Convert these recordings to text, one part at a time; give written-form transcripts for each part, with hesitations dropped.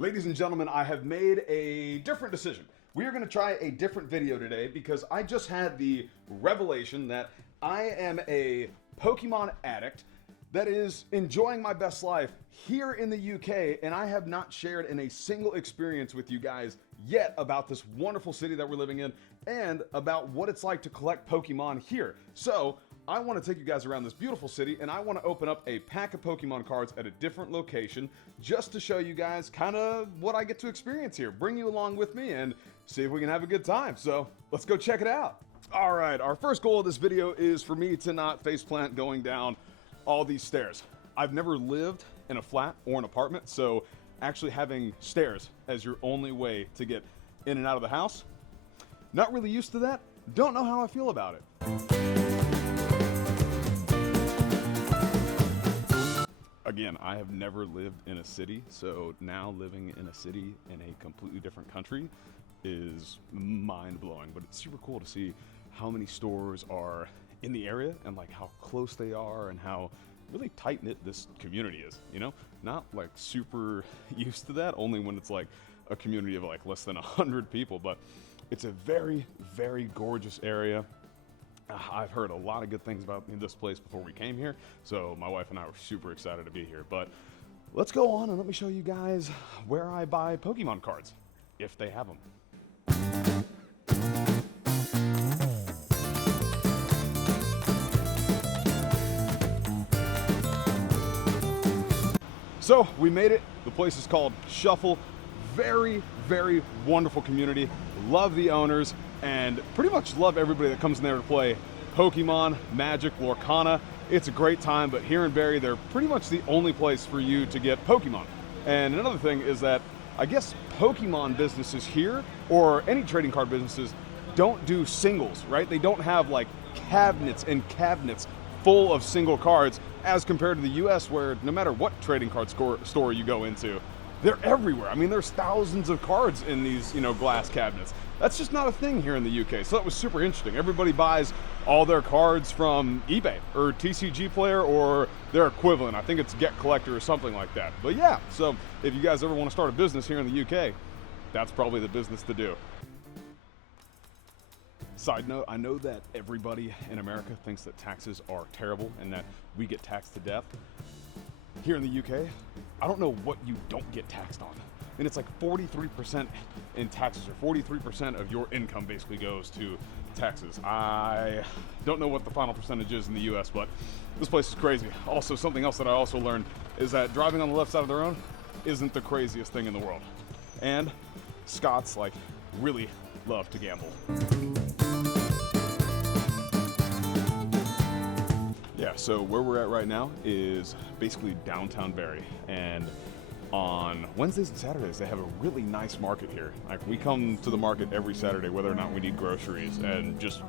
Ladies and gentlemen, I have made a different decision. We are going to try a different video today because I just had the revelation that I am a Pokemon addict that is enjoying my best life here in the UK, and I have not shared in a single experience with you guys yet about this wonderful city that we're living in and about what it's like to collect Pokemon here. So I want to take you guys around this beautiful city, and I want to open up a pack of Pokemon cards at a different location just to show you guys kind of what I get to experience here. Bring you along with me and see if we can have a good time. So let's go check it out. All right, our first goal of this video is for me to not faceplant going down all these stairs. I've never lived in a flat or an apartment, so actually having stairs as your only way to get in and out of the house, not really used to that. Don't know how I feel about it. Again, I have never lived in a city, so now living in a city in a completely different country is mind-blowing, but it's super cool to see how many stores are in the area and like how close they are and how really tight-knit this community is, you know? Not like super used to that, only when it's like a community of like less than 100 people, but it's a very, very gorgeous area. I've heard a lot of good things about this place before we came here, so my wife and I were super excited to be here. But let's go on and let me show you guys where I buy Pokemon cards, if they have them. So we made it. The place is called Shuffle. Very, very wonderful community. Love the owners and pretty much love everybody that comes in there to play Pokemon, Magic, Lorcana. It's a great time, but here in Barrie, they're pretty much the only place for you to get Pokemon. And another thing is that I guess Pokemon businesses here, or any trading card businesses, don't do singles, right? They don't have like cabinets and cabinets full of single cards as compared to the US, where no matter what trading card store you go into, they're everywhere. I mean, there's thousands of cards in these, glass cabinets. That's just not a thing here in the UK. So that was super interesting. Everybody buys all their cards from eBay or TCG Player or their equivalent. I think it's Get Collector or something like that. But yeah, so if you guys ever want to start a business here in the UK, that's probably the business to do. Side note, I know that everybody in America thinks that taxes are terrible and that we get taxed to death. Here in the UK, I don't know what you don't get taxed on. And it's like 43% in taxes, or 43% of your income basically goes to taxes. I don't know what the final percentage is in the US, but this place is crazy. Also, something else that I also learned is that driving on the left side of the road isn't the craziest thing in the world. And Scots really love to gamble. Yeah, so where we're at right now is basically downtown Barrie, and on Wednesdays and Saturdays they have a really nice market here. Like, we come to the market every Saturday whether or not we need groceries, and just,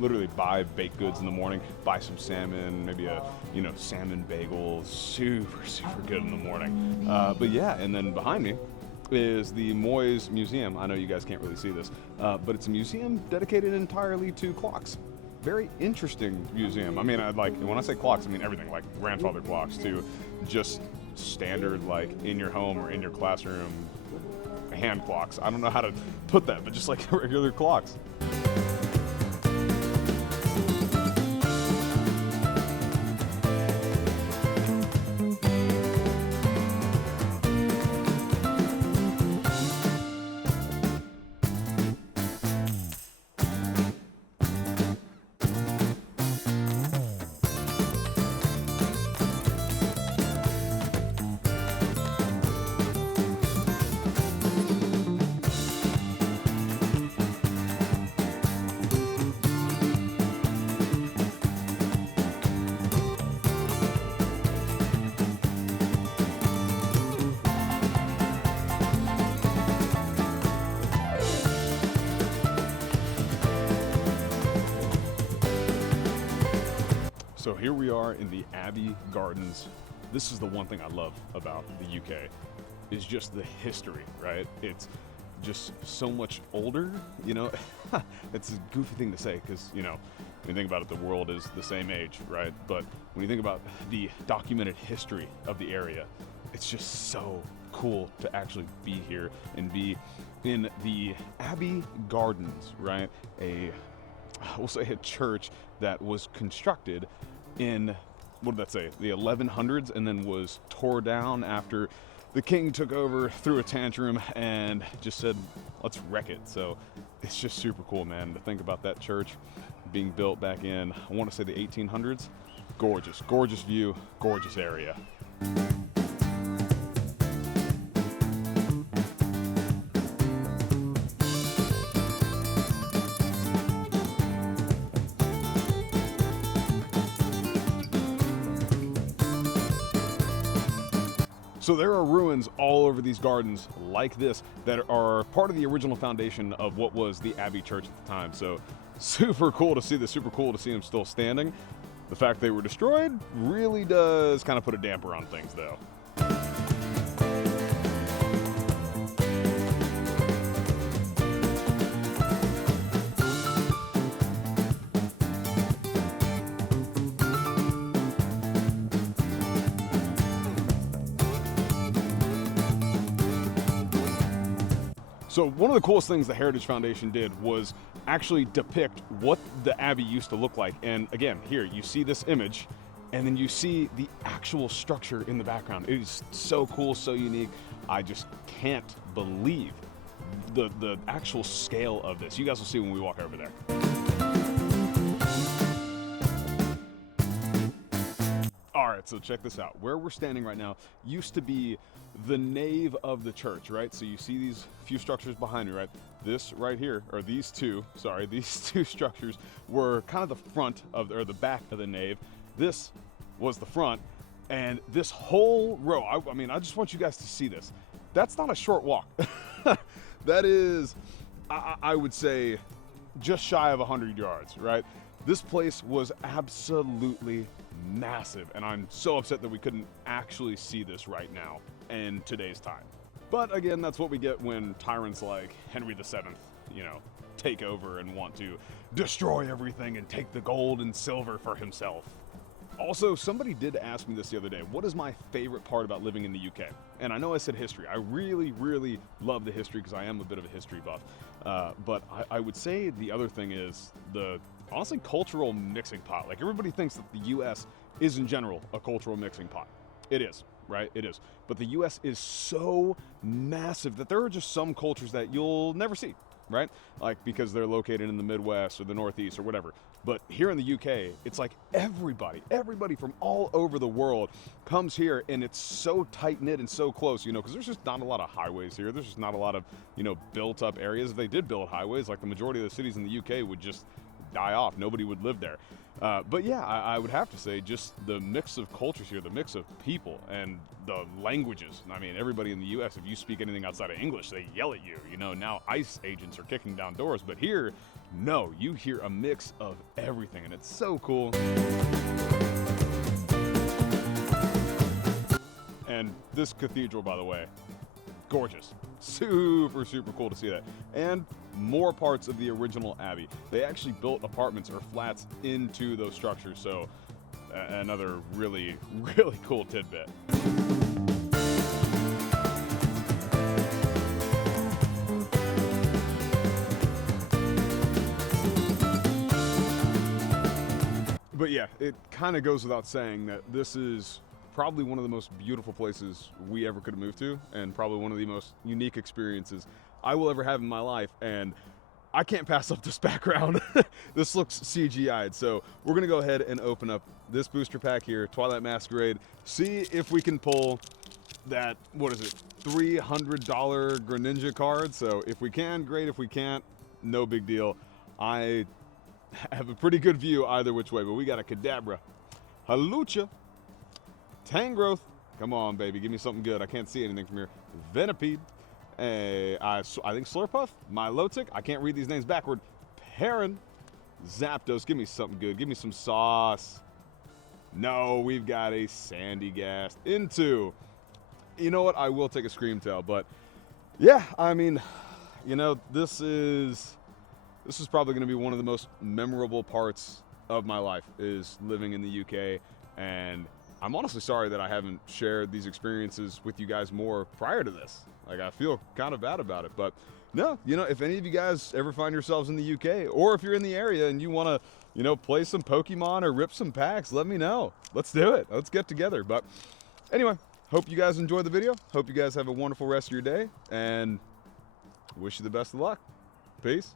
literally buy baked goods in the morning, buy some salmon, maybe a, salmon bagel, super good in the morning. But yeah, and then behind me is the Moyes Museum. I know you guys can't really see this, but it's a museum dedicated entirely to clocks. Very interesting museum. When I say clocks, I mean everything, like grandfather clocks to just standard, like in your home or in your classroom hand clocks. I don't know how to put that, but just like regular clocks. So here we are in the Abbey Gardens. This is the one thing I love about the UK, is just the history, right? It's just so much older, It's a goofy thing to say because, when you think about it, the world is the same age, right? But when you think about the documented history of the area it's just so cool to actually be here and be in the Abbey Gardens, right? We'll say a church that was constructed in, what did that say, the 1100s, and then was tore down after the king took over, threw a tantrum, and just said, let's wreck it. So it's just super cool, man, to think about that church being built back in, I want to say the 1800s. Gorgeous, gorgeous view, gorgeous area. So there are ruins all over these gardens like this that are part of the original foundation of what was the Abbey Church at the time. So super cool to see this, super cool to see them still standing. The fact they were destroyed really does kind of put a damper on things though. So one of the coolest things the Heritage Foundation did was actually depict what the Abbey used to look like. And again, here you see this image, and then you see the actual structure in the background. It is so cool, so unique. I just can't believe the actual scale of this. You guys will see when we walk over there. All right, so check this out. Where we're standing right now used to be the nave of the church, right? So you see these few structures behind me, right? This right here, or these two structures were kind of the front of, or the back of the nave. This was the front, and this whole row, I mean, I just want you guys to see this. That's not a short walk. That is, I would say, just shy of 100 yards, right? This place was absolutely massive, and I'm so upset that we couldn't actually see this right now in today's time. But again, that's what we get when tyrants like Henry VII, take over and want to destroy everything and take the gold and silver for himself. Also, somebody did ask me this the other day, what is my favorite part about living in the UK? And I know I said history. I really, really love the history because I am a bit of a history buff. But I would say the other thing is the, honestly, cultural mixing pot. Like, everybody thinks that the US is in general a cultural mixing pot. It is, right? It is. But the US is so massive that there are just some cultures that you'll never see, right? Like, because they're located in the Midwest or the Northeast or whatever. But here in the UK, it's like everybody from all over the world comes here, and it's so tight-knit and so close, because there's just not a lot of highways here. There's just not a lot of, built-up areas. If they did build highways, like the majority of the cities in the UK would just die off. Nobody would live there. But yeah, I would have to say just the mix of cultures here, the mix of people and the languages. I mean, everybody in the US, if you speak anything outside of English, they yell at you. Now ICE agents are kicking down doors, but here, no, you hear a mix of everything, and it's so cool. And this cathedral, by the way, gorgeous. Super, super cool to see that. And more parts of the original Abbey. They actually built apartments or flats into those structures, so another really, really cool tidbit. But yeah, it kind of goes without saying that this is probably one of the most beautiful places we ever could have moved to, and probably one of the most unique experiences I will ever have in my life, and I can't pass up this background. This looks CGI'd, so we're gonna go ahead and open up this booster pack here, Twilight Masquerade, see if we can pull that, what is it, $300 Greninja card. So if we can, great. If we can't, no big deal. I have a pretty good view either which way, but we got a Kadabra, Hawlucha, Tangrowth, come on baby, give me something good. I can't see anything from here. Venipede, I think Slurpuff, Milotic, I can't read these names backward. Perrin, Zapdos, give me something good. Give me some sauce. No, we've got a Sandygast into. You know what? I will take a Screamtail, but yeah, I mean, this is probably going to be one of the most memorable parts of my life, is living in the UK, and I'm honestly sorry that I haven't shared these experiences with you guys more prior to this. Like, I feel kind of bad about it, but no, you know, if any of you guys ever find yourselves in the UK, or if you're in the area and you want to, you know, play some Pokemon or rip some packs, let me know. Let's do it. Let's get together. But anyway, hope you guys enjoyed the video. Hope you guys have a wonderful rest of your day, and wish you the best of luck. Peace.